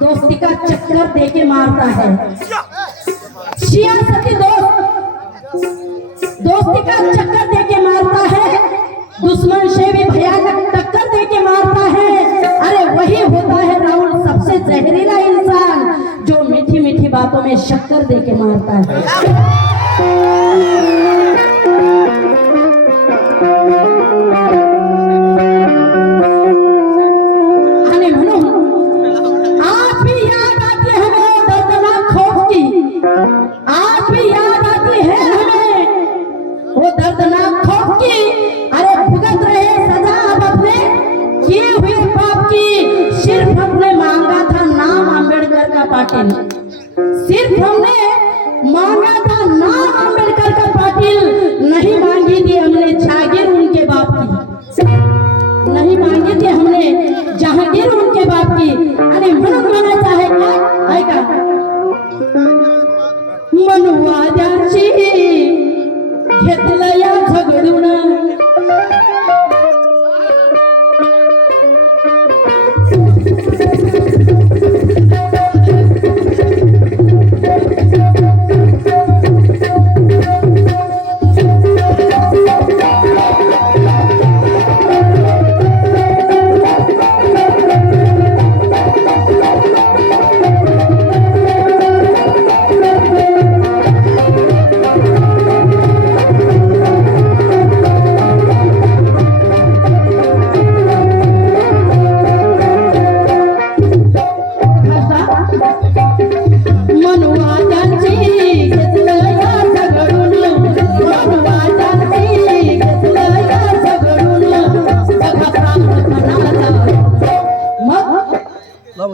दोस्ती का चक्कर देके मारता है। सियासती दोस्ती का चक्कर देके मारता है, दुश्मन से भी भयानक टक्कर देके मारता है। अरे वही होता है राहुल सबसे जहरीला इंसान, जो मीठी मीठी बातों में शक्कर देके मारता है। सिर्फ हमने मांगा था नाम अम्बेडकर का पाटिल, नहीं मांगी थी हमने जागीर उनके बाप की, नहीं मांगी थी हमने जहांगीर उनके बाप की। अरे म्हणून म्हणायचं आहे का, ऐका, मनवाद्यांची घेतलं या झगडून,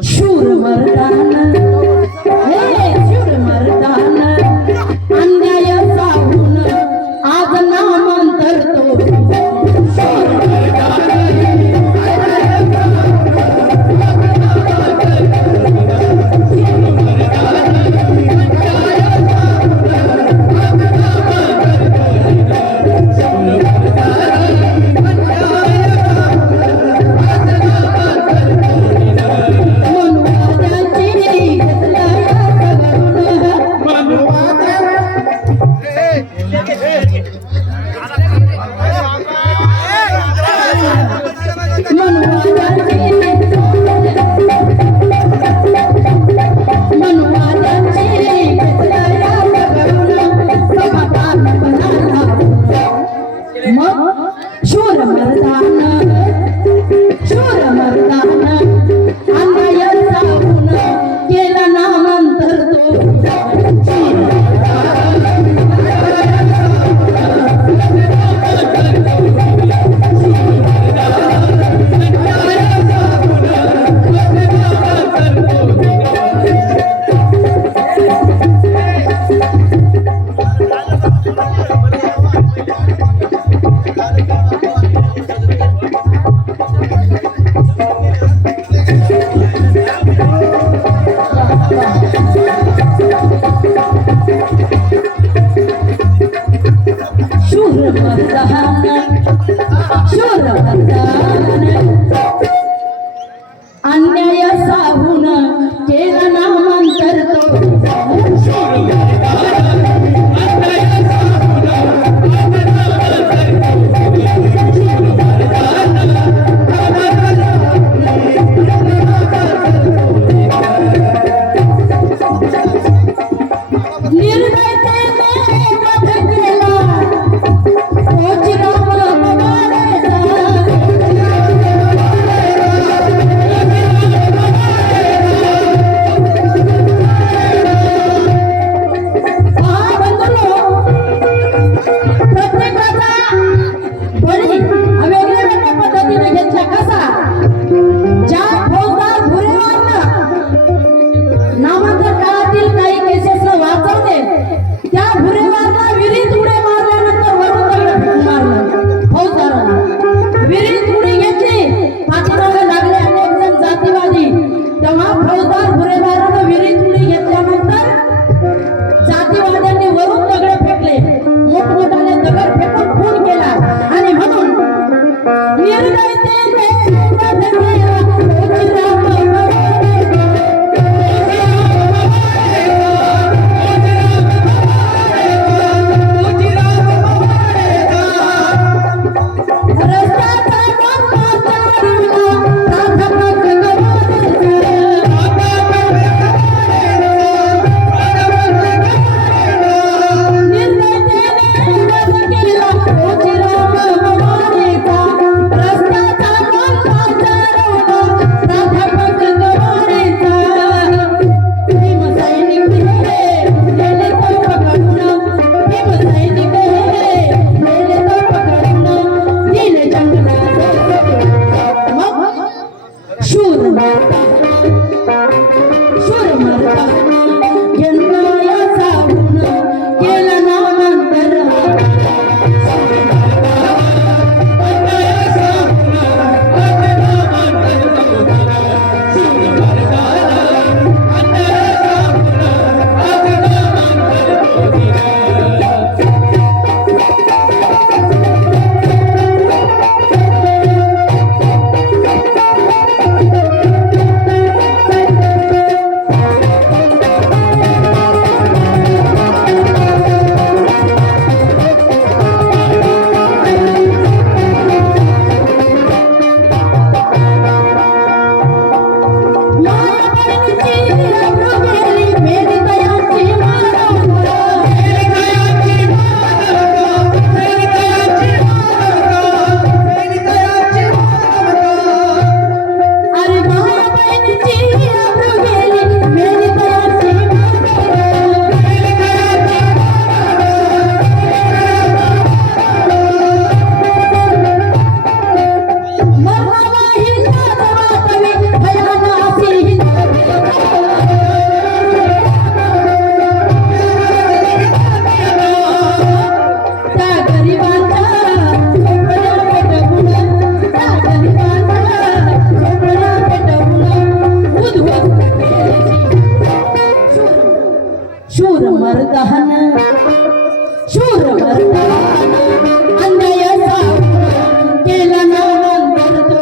शूर मर्दान, हे शूर मर्दान, अन्याय साहून आज नामांतरतो, शूर मर्दान, अन्याय साहून केला नामांतरतो, शूर मर्दान शूर मर्दान अन्याय केला ना करतो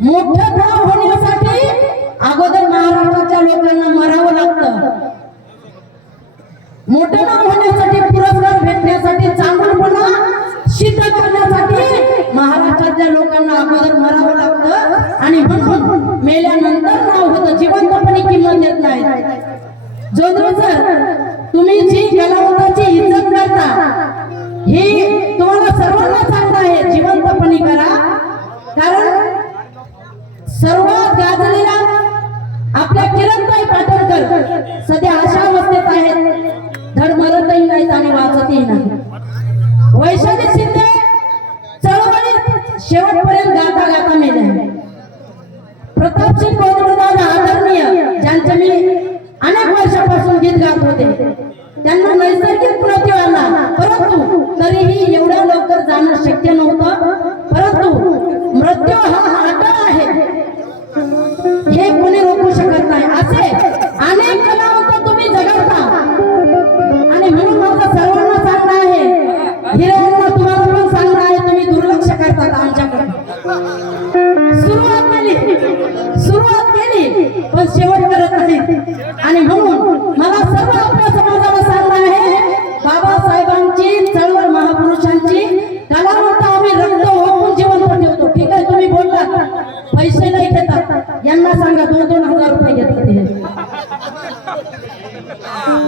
मोठं गाव होण्यासाठी अगोदर महाराष्ट्राच्या लोकांना मरावं लागतं. मोठं गाव होण्यासाठी पुरस्कार भेटण्यासाठी चांगलपणा सिद्ध करण्यासाठी महाराष्ट्रातल्या लोकांना अगोदर मरावं लागतं आणि म्हणून मेल्यानंतर नाव होतं, जिवंतपणे किंमत देत नाही। जोंधळे सर, तुम्ही जी कलावंताची इज्जत करता ही तुम्हाला सर्वांना सांगणं आहे, जिवंतपणे करा। कारण सर्वात गाजलेला आपल्या किरणताई पाटणकर सध्या अशा अवस्थेत आहेत, धड मरतही नाहीत आणि वाचतही नाही। वैशाली शिंदे चळवळीत शेवटपर्यंत गाता गाता मेले। प्रतापसिंग दादा आदरणीय, ज्यांचे मी अनेक वर्षापासून गीत गात होते, त्यांना नैसर्गिक मृत्यू आला, परंतु तरीही एवढ्या लवकर जाणं शक्य नव्हतं। परंतु मृत्यू हा अटळ आहे, हे कोणी रोखू शकत नाही। असे अनेक कलावंत तुम्ही जगवता आणि म्हणून माझं सर्वांना सांगणं आहे, हिऱ्यांना तुम्हाला पण सांगणं आहे, तुम्ही दुर्लक्ष करतात आमच्याकडे। सुरुवात केली पण शेवट करत नाही आणि म्हणून मला सर्व आपल्या समाजाला सांगणं आहे, बाबासाहेबांची चळवळ, महापुरुषांची कलावंत आम्ही रक्त ओकून जिवंत ठेवतो। ठीक आहे, तुम्ही बोललात पैसे नाही घेतात, यांना सांगा 2-2 हजार रुपये घेतात हे।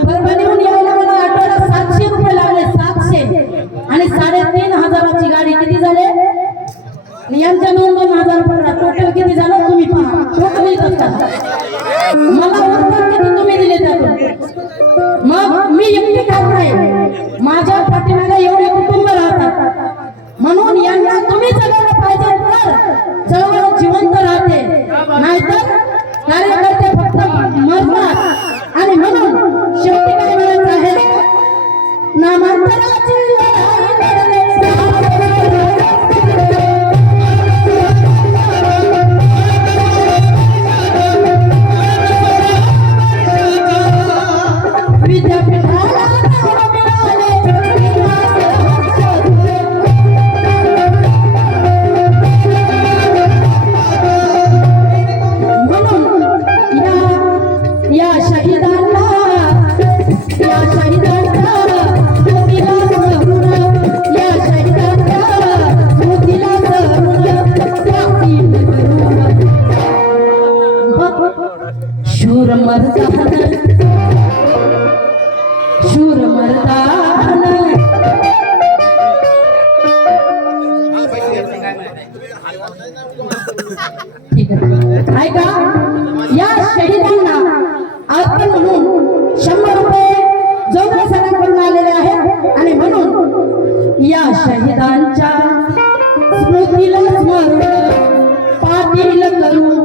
परभणीहून यायला मला आठवड्यात 700 रुपये लागले, 700 आणि 3,500ची गाडी किती झाले, यांच्या 2-2 हजार पडला, टोटल किती झालं तुम्ही पहा। टोटल येत मला उत्तर किती तुम्ही दिले त्यातून, मग मी एकटी खात नाही, माझ्या पाठीमागे एवढे कुटुंब राहतात, म्हणून यांना तुम्ही जगायला पाहिजे तर चळवळ जिवंत राहते, नाहीतर कार्यकर्ते फक्त मरतात। आणि म्हणून शेवटी काय म्हणायचं आहे, नामांतराची लढाई लढले विद्यापीठाला नाव मिळाले, म्हणून या शहीदांना स्मृतीला धरून, या शहीदांच्या स्मृतीला धरून त्यातील करून शूर मर्दान, शूर मर्दान। ठीक आहे, ऐका, या शहीदांना अर्पण म्हणून 100 रुपये जोंधळे सरांकडून आलेले आहेत आणि म्हणून या शहीदांच्या स्मृतीला स्मरण पाटील करून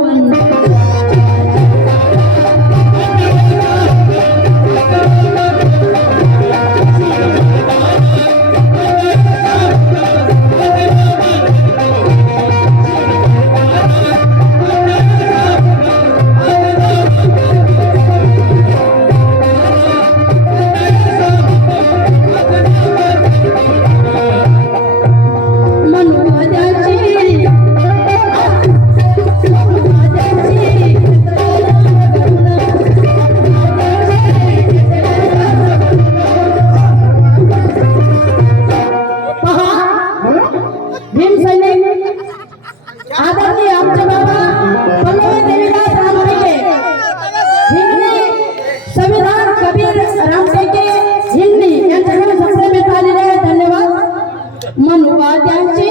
आदरणीय आमचे बाबा पल्लवी देवीदास रामटेके, हिंगणी संविधान कबीर रामटेके हिंगणी यांच्याकडे संप्रेमित आलेले आहे। धन्यवाद। मनुवाद्यांची